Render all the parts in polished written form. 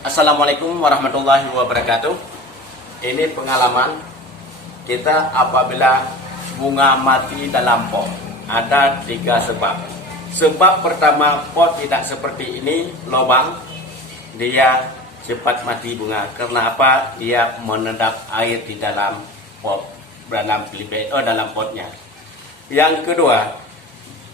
Assalamualaikum warahmatullahi wabarakatuh. Ini pengalaman kita apabila bunga mati dalam pot. Ada 3 sebab. Sebab pertama, pot tidak seperti ini, lubang, dia cepat mati bunga. Karena apa? Dia menendap air di dalam pot, dalam potnya. Yang kedua,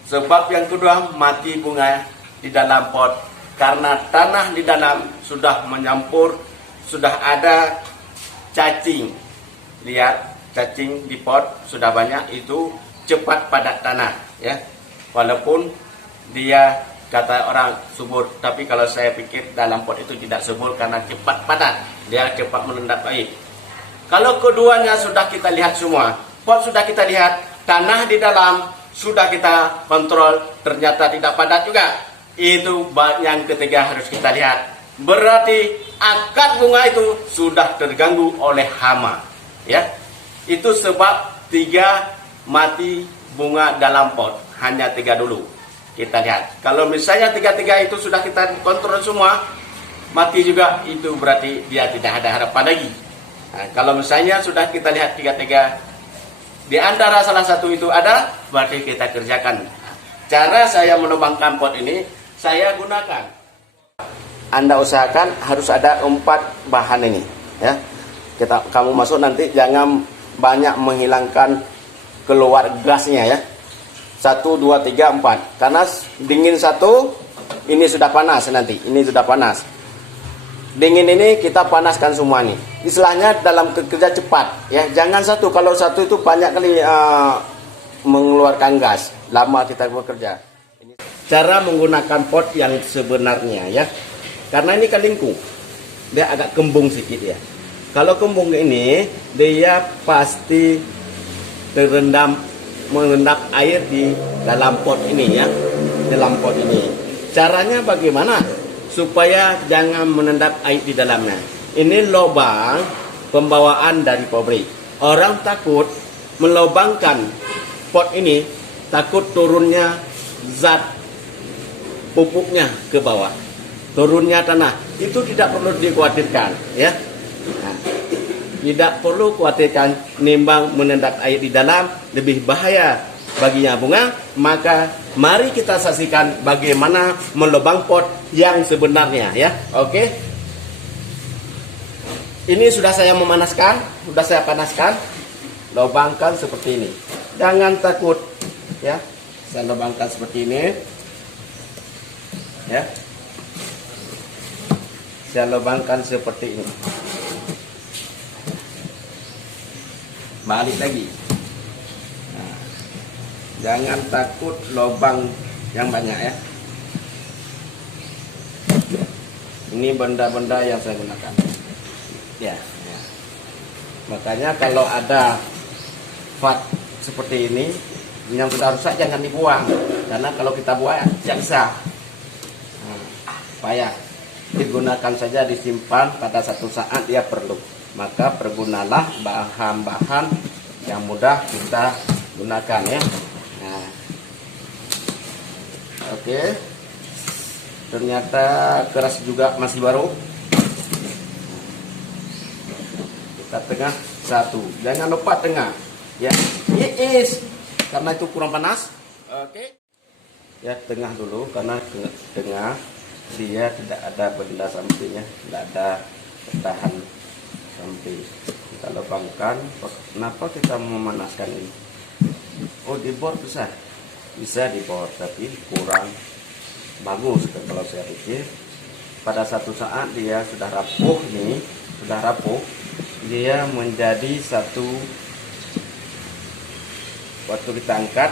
sebab yang kedua mati bunga di dalam pot karena tanah di dalam sudah menyampur, sudah ada cacing. Lihat, cacing di pot sudah banyak, itu cepat padat tanah, ya. Walaupun dia kata orang subur, tapi kalau saya pikir dalam pot itu tidak subur karena cepat padat, dia cepat menendap air. Kalau keduanya sudah kita lihat semua, pot sudah kita lihat, tanah di dalam sudah kita kontrol, ternyata tidak padat juga. Itu yang ketiga harus kita lihat. Berarti akar bunga itu sudah terganggu oleh hama, ya. Itu sebab 3 mati bunga dalam pot. Hanya 3 dulu kita lihat. Kalau misalnya 3 itu sudah kita kontrol semua, mati juga, itu berarti dia tidak ada harapan lagi. Nah, kalau misalnya sudah kita lihat 3 di antara salah satu itu ada, berarti kita kerjakan. Cara saya menebangkan pot ini, saya gunakan. Anda usahakan harus ada 4 bahan ini, ya. Kamu masuk nanti jangan banyak menghilangkan keluar gasnya, ya. 1, 2, 3, 4. Karena dingin 1, ini sudah panas nanti. Ini sudah panas. Dingin ini kita panaskan semua nih. Istilahnya dalam kerja cepat, ya. Jangan 1. Kalau 1 itu banyak kali mengeluarkan gas. Lama kita bekerja. Cara menggunakan pot yang sebenarnya, ya. Karena ini kan lingkung, dia agak kembung sedikit, ya. Kalau kembung ini, dia pasti mengendap air di dalam pot ini, ya. Dalam pot ini. Caranya bagaimana? Supaya jangan menendap air di dalamnya. Ini lubang pembawaan dari pabrik. Orang takut melubangkan pot ini, takut turunnya zat pupuknya ke bawah, turunnya tanah. Itu tidak perlu dikhawatirkan, ya. Nah, tidak perlu khawatirkan nimbang menendap air di dalam, lebih bahaya baginya bunga. Maka mari kita saksikan bagaimana melubang pot yang sebenarnya, ya. Oke. Ini sudah saya memanaskan, sudah saya panaskan. Lubangkan seperti ini. Jangan takut, ya. Saya lubangkan seperti ini. Ya, saya lubangkan seperti ini. Balik lagi. Nah, jangan takut lubang yang banyak, ya. Ini benda-benda yang saya gunakan, ya. Makanya kalau ada vat seperti ini yang sudah rusak jangan dibuang, karena kalau kita buang jaksa. Payah. Digunakan saja, disimpan, pada satu saat dia perlu. Maka pergunalah bahan-bahan yang mudah kita gunakan, ya. Nah. Oke. Ternyata keras juga, masih baru. Kita tengah 1. Jangan lupa tengah, ya. Iis. Karena itu kurang panas. Oke. Ya, tengah dulu karena tengah dia tidak ada benda sampingnya, tidak ada tahan samping. Kita lubangkan. Kenapa kita memanaskan ini? Oh, di bor bisa di bor, tapi kurang bagus kalau saya pikir. Pada satu saat dia sudah rapuh nih, sudah rapuh, dia menjadi satu. Waktu kita angkat,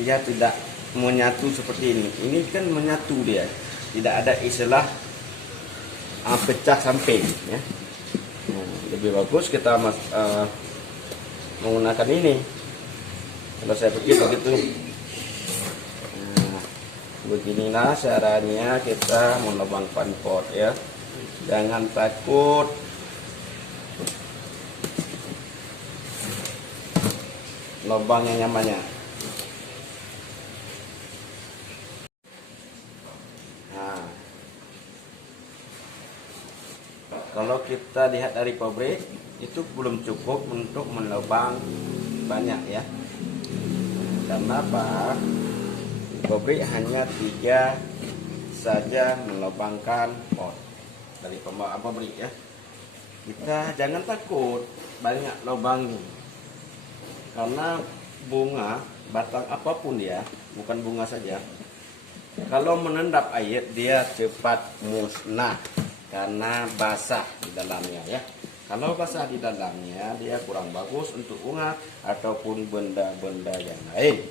dia tidak menyatu seperti ini. Ini kan menyatu dia. Tidak ada istilah pecah samping, ya. Nah, lebih bagus kita menggunakan ini. Kalau saya pikir begitu. Nah, beginilah caranya kita melubangkan pot, ya. Jangan takut. Lubang yang nyamannya. Kalau kita lihat dari pabrik itu belum cukup untuk melubang banyak ya. Karena apa? Pabrik hanya 3 saja melubangkan pot dari pabrik ya. Kita jangan takut banyak lubang, karena bunga batang apapun ya, bukan bunga saja, kalau menendap air dia cepat musnah karena basah di dalamnya ya. Kalau basah di dalamnya dia kurang bagus untuk bunga ataupun benda-benda yang lain.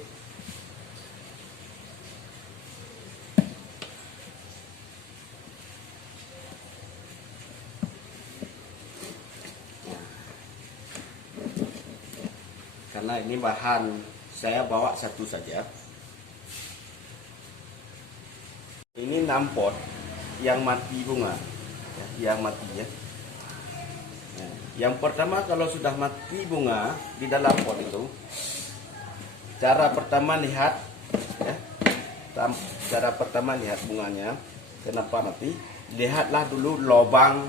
Karena ini bahan saya bawa satu saja. Ini 6 pot yang mati bunga, ya, yang mati ya. Nah, yang pertama kalau sudah mati bunga di dalam pot itu, cara pertama lihat, ya, cara pertama lihat bunganya kenapa mati. Lihatlah dulu lubang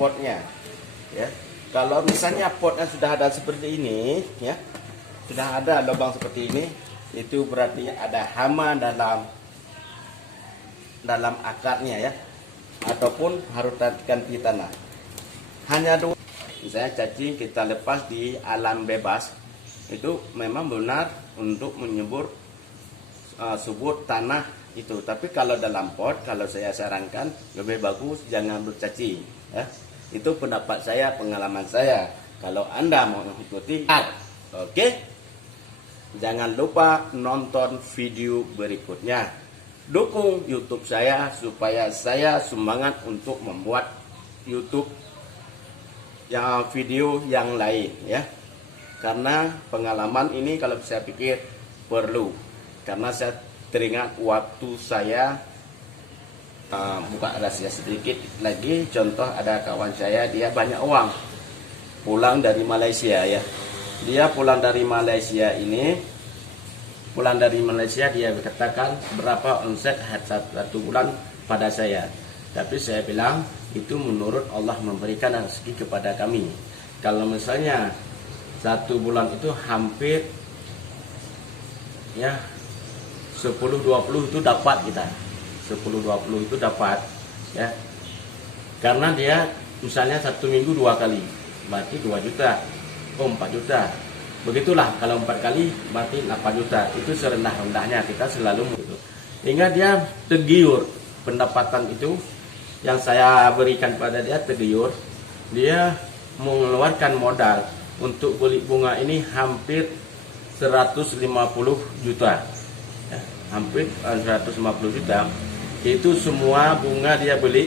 potnya, ya. Kalau misalnya potnya sudah ada seperti ini, ya, sudah ada lubang seperti ini, itu berarti ada hama dalam akarnya ya, ataupun harus ganti tanah. Hanya 2, misalnya cacing kita lepas di alam bebas, itu memang benar untuk menyebur subur tanah itu. Tapi kalau dalam pot, kalau saya sarankan lebih bagus jangan bercacing, ya. Itu pendapat saya, pengalaman saya. Kalau Anda mau mengikuti, oke. Jangan lupa nonton video berikutnya. Dukung YouTube saya supaya saya semangat untuk membuat YouTube yang video yang lain ya. Karena pengalaman ini kalau saya pikir perlu. Karena saya teringat waktu saya buka rahasia sedikit lagi, contoh ada kawan saya, dia banyak uang, pulang dari Malaysia ya. Dia pulang dari Malaysia dia katakan berapa omset satu bulan pada saya. Tapi saya bilang itu menurut Allah memberikan rezeki kepada kami. Kalau misalnya 1 bulan itu hampir ya 10-20 itu dapat kita. 10-20 itu dapat ya, karena dia misalnya 1 minggu 2 kali berarti 2 juta, 4 juta, begitulah. Kalau 4 kali berarti 8 juta. Itu serendah-rendahnya kita selalu begitu, hingga dia tergiur pendapatan itu yang saya berikan pada dia, tergiur. Dia mengeluarkan modal untuk beli bunga ini hampir 150 juta ya, hampir 150 juta. Itu semua bunga dia beli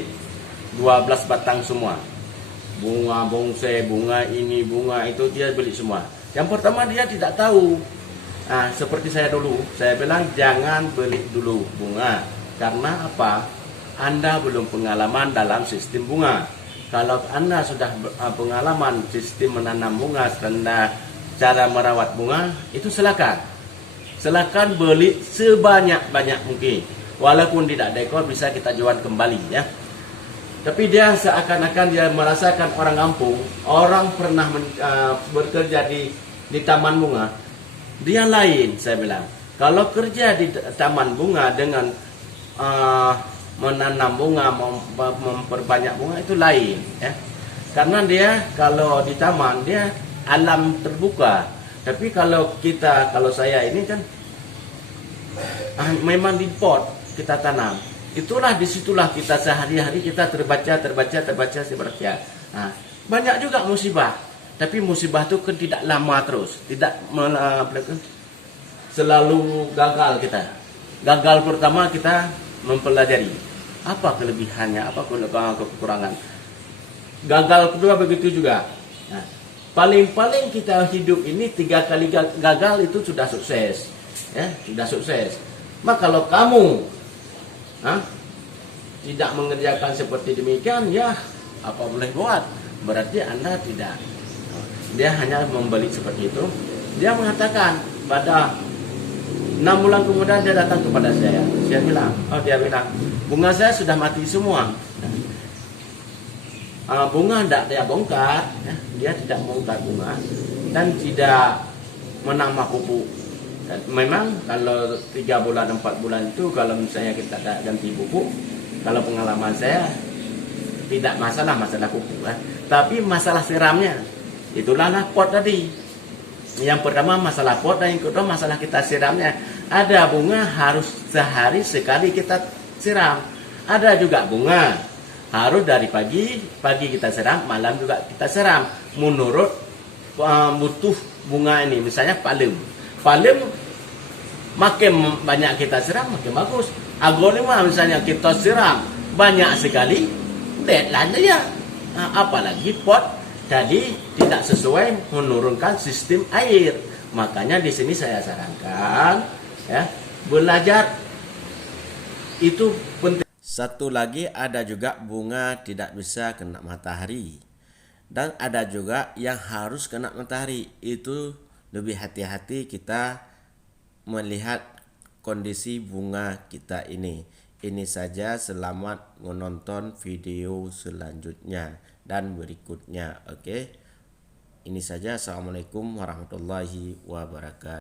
12 batang semua. Bunga bonsai, bunga ini, bunga itu dia beli semua. Yang pertama dia tidak tahu. Nah, seperti saya dulu, saya bilang jangan beli dulu bunga. Karena apa? Anda belum pengalaman dalam sistem bunga. Kalau Anda sudah pengalaman sistem menanam bunga, cara merawat bunga, itu silakan. Silakan beli sebanyak-banyak mungkin. Walaupun tidak dekor bisa kita jual kembali ya. Tapi dia seakan-akan dia merasakan orang kampung, orang pernah bekerja di taman bunga. Dia lain, saya bilang. Kalau kerja di taman bunga dengan menanam bunga, memperbanyak bunga itu lain ya. Karena dia kalau di taman dia alam terbuka. Tapi kalau saya ini kan memang di pot kita tanam. Itulah disitulah kita sehari-hari kita terbaca. Nah, banyak juga musibah. Tapi musibah itu kan tidak lama terus, tidak selalu gagal kita. Gagal pertama kita mempelajari apa kelebihannya, apa kekurangan. Gagal kedua begitu juga. Nah, paling kita hidup ini 3 kali gagal itu sudah sukses, ya, sudah sukses. Maka kalau kamu tidak mengerjakan seperti demikian, ya apa boleh buat? Berarti Anda tidak. Dia hanya membeli seperti itu. Dia mengatakan pada 6 bulan kemudian dia datang kepada saya. Dia bilang, bunga saya sudah mati semua. bunga tidak dia bongkar, ya. Dia tidak bongkar bunga dan tidak menambah pupuk. Dan memang kalau 3 bulan 4 bulan itu kalau misalnya kita ganti pupuk, kalau pengalaman saya tidak masalah pupuk, ya. Tapi masalah siramnya, itulah pot tadi. Yang pertama masalah pot dan yang kedua masalah kita siramnya. Ada bunga harus sehari sekali kita siram. Ada juga bunga harus dari pagi kita siram, malam juga kita siram. Menurut butuh bunga ini, misalnya palem makin banyak kita siram makin bagus. Aglonema misalnya kita siram banyak sekali, deadline dia. Apalagi pot jadi tidak sesuai menurunkan sistem air. Makanya di sini saya sarankan, ya, belajar itu penting. Satu lagi, ada juga bunga tidak bisa kena matahari. Dan ada juga yang harus kena matahari. Itu lebih hati-hati kita melihat kondisi bunga kita ini. Ini saja, selamat menonton video selanjutnya dan berikutnya. Oke. Ini saja. Assalamualaikum warahmatullahi wabarakatuh.